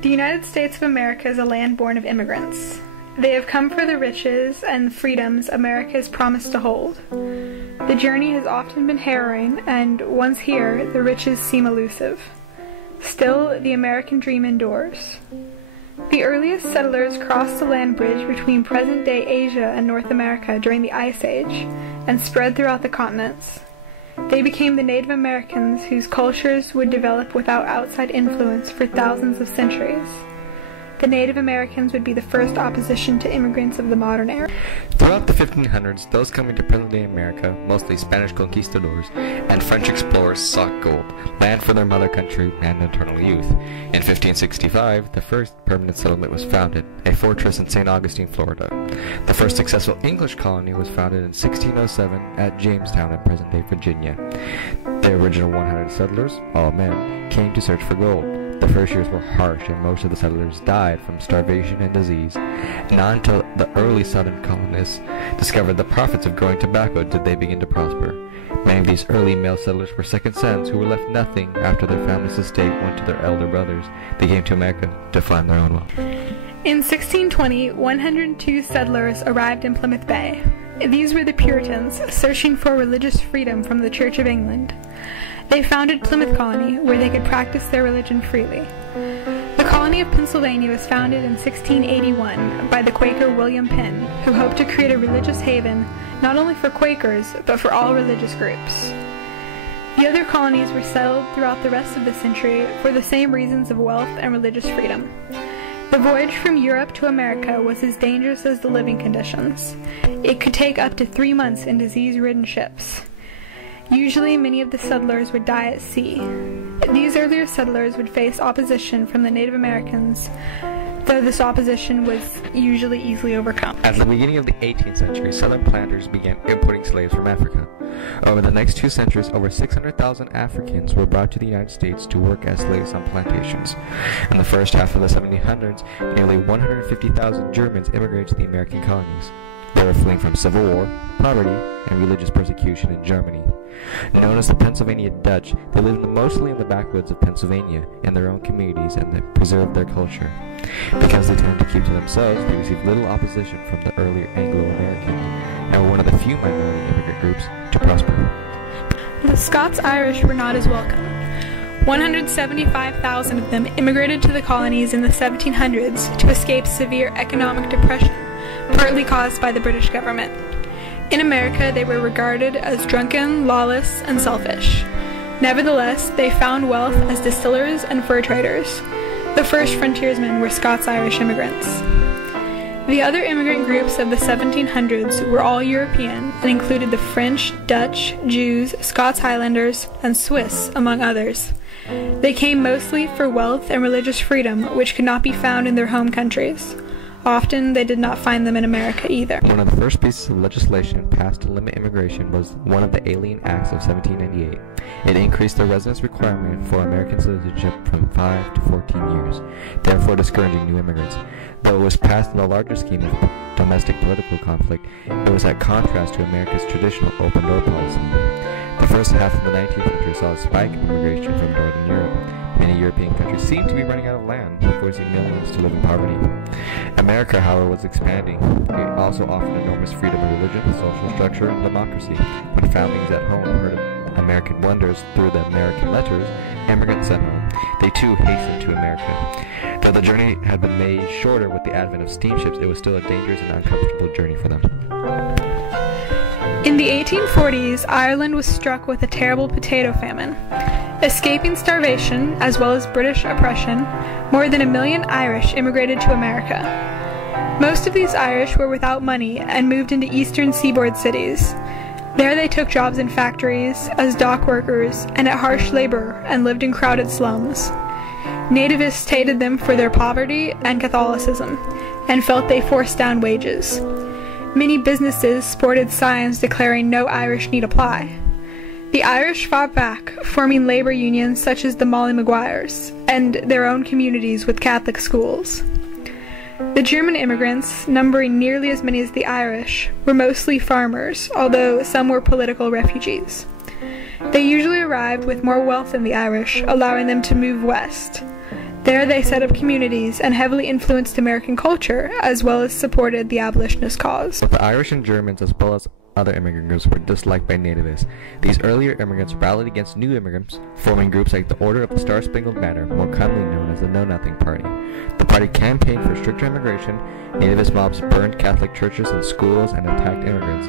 The United States of America is a land born of immigrants. They have come for the riches and freedoms America has promised to hold. The journey has often been harrowing, and once here, the riches seem elusive. Still, the American dream endures. The earliest settlers crossed the land bridge between present-day Asia and North America during the Ice Age, and spread throughout the continents. They became the Native Americans whose cultures would develop without outside influence for thousands of centuries. The Native Americans would be the first opposition to immigrants of the modern era. Throughout the 1500s, those coming to present-day America, mostly Spanish conquistadors and French explorers, sought gold, land for their mother country, and eternal youth. In 1565, the first permanent settlement was founded, a fortress in St. Augustine, Florida. The first successful English colony was founded in 1607 at Jamestown in present-day Virginia. The original 100 settlers, all men, came to search for gold. The first years were harsh, and most of the settlers died from starvation and disease. Not until the early southern colonists discovered the profits of growing tobacco did they begin to prosper. Many of these early male settlers were second sons who were left nothing after their family's estate went to their elder brothers. They came to America to find their own wealth. In 1620, 102 settlers arrived in Plymouth Bay. These were the Puritans, searching for religious freedom from the Church of England. They founded Plymouth Colony, where they could practice their religion freely. The colony of Pennsylvania was founded in 1681 by the Quaker William Penn, who hoped to create a religious haven not only for Quakers, but for all religious groups. The other colonies were settled throughout the rest of the century for the same reasons of wealth and religious freedom. The voyage from Europe to America was as dangerous as the living conditions. It could take up to 3 months in disease-ridden ships. Usually, many of the settlers would die at sea. These earlier settlers would face opposition from the Native Americans, though this opposition was usually easily overcome. At the beginning of the 18th century, southern planters began importing slaves from Africa. Over the next 2 centuries, over 600,000 Africans were brought to the United States to work as slaves on plantations. In the first half of the 1700s, nearly 150,000 Germans immigrated to the American colonies. They were fleeing from civil war, poverty, and religious persecution in Germany. Known as the Pennsylvania Dutch, they lived mostly in the backwoods of Pennsylvania in their own communities, and they preserved their culture. Because they tended to keep to themselves, they received little opposition from the earlier Anglo-Americans, and were one of the few minority immigrant groups to prosper. The Scots-Irish were not as welcome. 175,000 of them immigrated to the colonies in the 1700s to escape severe economic depression, partly caused by the British government. In America, they were regarded as drunken, lawless, and selfish. Nevertheless, they found wealth as distillers and fur traders. The first frontiersmen were Scots-Irish immigrants. The other immigrant groups of the 1700s were all European and included the French, Dutch, Jews, Scots Highlanders, and Swiss, among others. They came mostly for wealth and religious freedom, which could not be found in their home countries. Often, they did not find them in America either. One of the first pieces of legislation passed to limit immigration was one of the Alien Acts of 1798. It increased the residence requirement for American citizenship from 5 to 14 years, therefore discouraging new immigrants. Though it was passed in the larger scheme of domestic political conflict, it was at contrast to America's traditional open-door policy. The first half of the 19th century saw a spike in immigration from Northern Europe. Many European countries seemed to be running out of land, forcing millions to live in poverty. America, however, was expanding. It also offered enormous freedom of religion, social structure, and democracy. When families at home heard of American wonders through the American letters immigrants sent home, they too hastened to America. Though the journey had been made shorter with the advent of steamships, it was still a dangerous and uncomfortable journey for them. In the 1840s, Ireland was struck with a terrible potato famine. Escaping starvation, as well as British oppression, more than 1 million Irish immigrated to America. Most of these Irish were without money and moved into eastern seaboard cities. There they took jobs in factories, as dock workers, and at harsh labor, and lived in crowded slums. Nativists hated them for their poverty and Catholicism, and felt they forced down wages. Many businesses sported signs declaring no Irish need apply. The Irish fought back, forming labor unions such as the Molly Maguires, and their own communities with Catholic schools. The German immigrants, numbering nearly as many as the Irish, were mostly farmers, although some were political refugees. They usually arrived with more wealth than the Irish, allowing them to move west. There they set up communities and heavily influenced American culture, as well as supported the abolitionist cause. Both the Irish and Germans, as well as other immigrant groups, were disliked by nativists. These earlier immigrants rallied against new immigrants, forming groups like the Order of the Star-Spangled Banner, more commonly known as the Know Nothing Party. The party campaigned for stricter immigration. Nativist mobs burned Catholic churches and schools and attacked immigrants.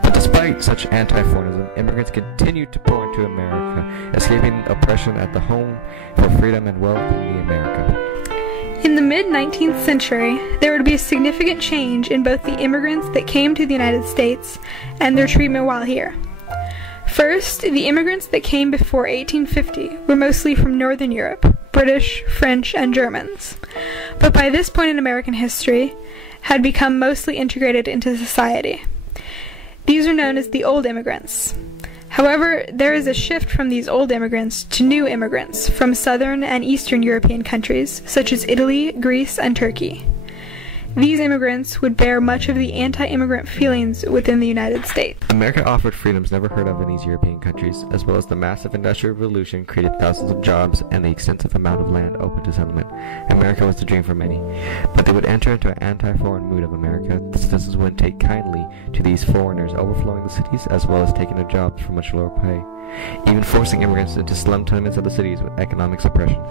But despite such anti-foreignism, immigrants continued to pour into America, escaping oppression at the home for freedom and wealth in the America. In the mid-19th century, there would be a significant change in both the immigrants that came to the United States and their treatment while here. First, the immigrants that came before 1850 were mostly from Northern Europe, British, French, and Germans, but by this point in American history, had become mostly integrated into society. These are known as the old immigrants. However, there is a shift from these old immigrants to new immigrants from Southern and Eastern European countries, such as Italy, Greece, and Turkey. These immigrants would bear much of the anti-immigrant feelings within the United States. America offered freedoms never heard of in these European countries, as well as the massive industrial revolution created thousands of jobs and the extensive amount of land open to settlement. America was the dream for many, but they would enter into an anti-foreign mood of America. The citizens wouldn't take kindly to these foreigners overflowing the cities, as well as taking their jobs for much lower pay, even forcing immigrants into slum tenements of the cities with economic suppression.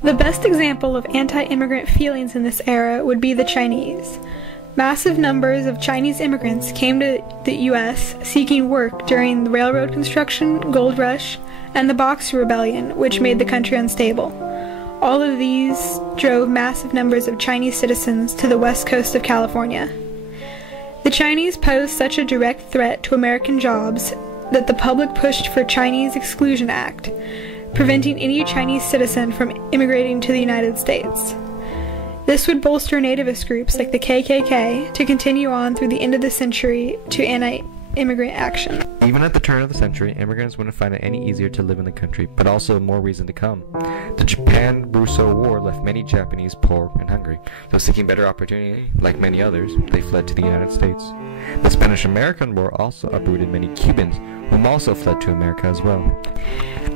The best example of anti-immigrant feelings in this era would be the Chinese. Massive numbers of Chinese immigrants came to the U.S. seeking work during the railroad construction, gold rush, and the Boxer Rebellion, which made the country unstable. All of these drove massive numbers of Chinese citizens to the west coast of California. The Chinese posed such a direct threat to American jobs that the public pushed for Chinese Exclusion Act, preventing any Chinese citizen from immigrating to the United States. This would bolster nativist groups like the KKK to continue on through the end of the century to anti-immigrant action. Even at the turn of the century, immigrants wouldn't find it any easier to live in the country, but also more reason to come. The Japan-Russo War left many Japanese poor and hungry, so seeking better opportunity, like many others, they fled to the United States. The Spanish-American War also uprooted many Cubans, whom also fled to America as well.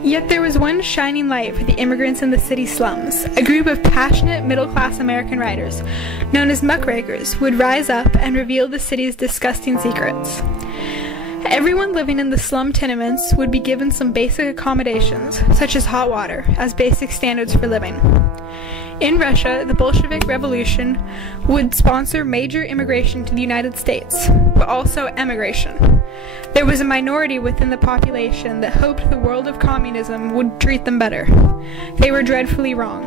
Yet there was one shining light for the immigrants in the city slums. A group of passionate middle-class American writers, known as muckrakers, would rise up and reveal the city's disgusting secrets. Everyone living in the slum tenements would be given some basic accommodations, such as hot water, as basic standards for living. In Russia, the Bolshevik Revolution would sponsor major immigration to the United States, but also emigration. There was a minority within the population that hoped the world of communism would treat them better. They were dreadfully wrong.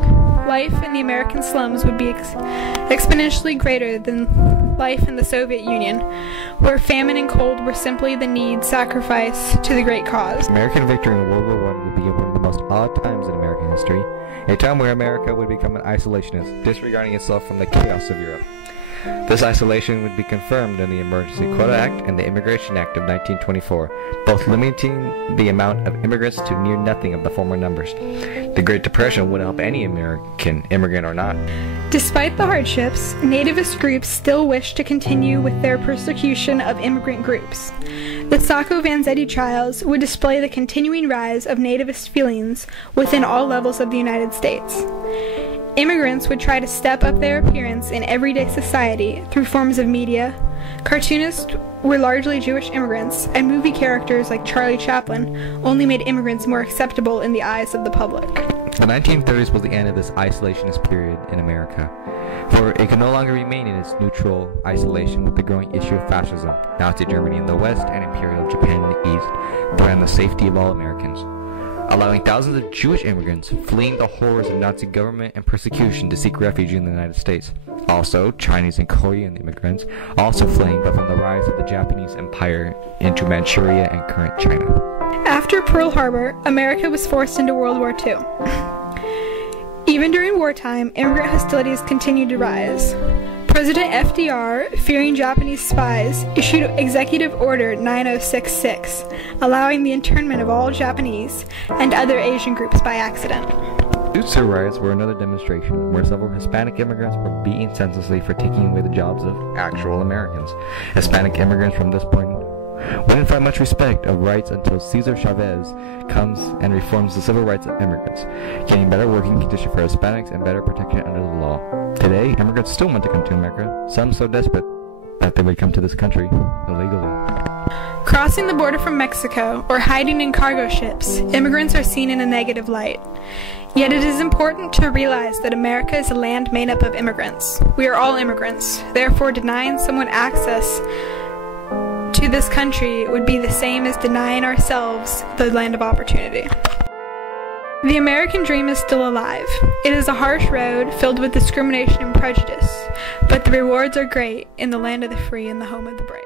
Life in the American slums would be exponentially greater than life in the Soviet Union, where famine and cold were simply the need sacrificed to the great cause. American victory in World War I would be one of the most odd times in American history, a time where America would become an isolationist, disregarding itself from the chaos of Europe. This isolation would be confirmed in the Emergency Quota Act and the Immigration Act of 1924, both limiting the amount of immigrants to near nothing of the former numbers. The Great Depression would help any American, immigrant or not. Despite the hardships, nativist groups still wished to continue with their persecution of immigrant groups. The Sacco Vanzetti trials would display the continuing rise of nativist feelings within all levels of the United States. Immigrants would try to step up their appearance in everyday society through forms of media. Cartoonists were largely Jewish immigrants, and movie characters like Charlie Chaplin only made immigrants more acceptable in the eyes of the public. The 1930s was the end of this isolationist period in America, for it could no longer remain in its neutral isolation with the growing issue of fascism. Nazi Germany in the West and Imperial Japan in the East threatened the safety of all Americans, allowing thousands of Jewish immigrants fleeing the horrors of Nazi government and persecution to seek refuge in the United States. Also, Chinese and Korean immigrants also fleeing, but from the rise of the Japanese Empire into Manchuria and current China. After Pearl Harbor, America was forced into World War II. Even during wartime, immigrant hostilities continued to rise. President FDR, fearing Japanese spies, issued Executive Order 9066, allowing the internment of all Japanese and other Asian groups by accident. Tutsi riots were another demonstration where several Hispanic immigrants were beaten senselessly for taking away the jobs of actual Americans. Hispanic immigrants from this point We didn't find much respect of rights until Cesar Chavez comes and reforms the civil rights of immigrants, getting better working conditions for Hispanics and better protection under the law. Today, immigrants still want to come to America, some so desperate that they would come to this country illegally. Crossing the border from Mexico or hiding in cargo ships, immigrants are seen in a negative light. Yet it is important to realize that America is a land made up of immigrants. We are all immigrants, therefore denying someone access to this country would be the same as denying ourselves the land of opportunity. The American dream is still alive. It is a harsh road filled with discrimination and prejudice, but the rewards are great in the land of the free and the home of the brave.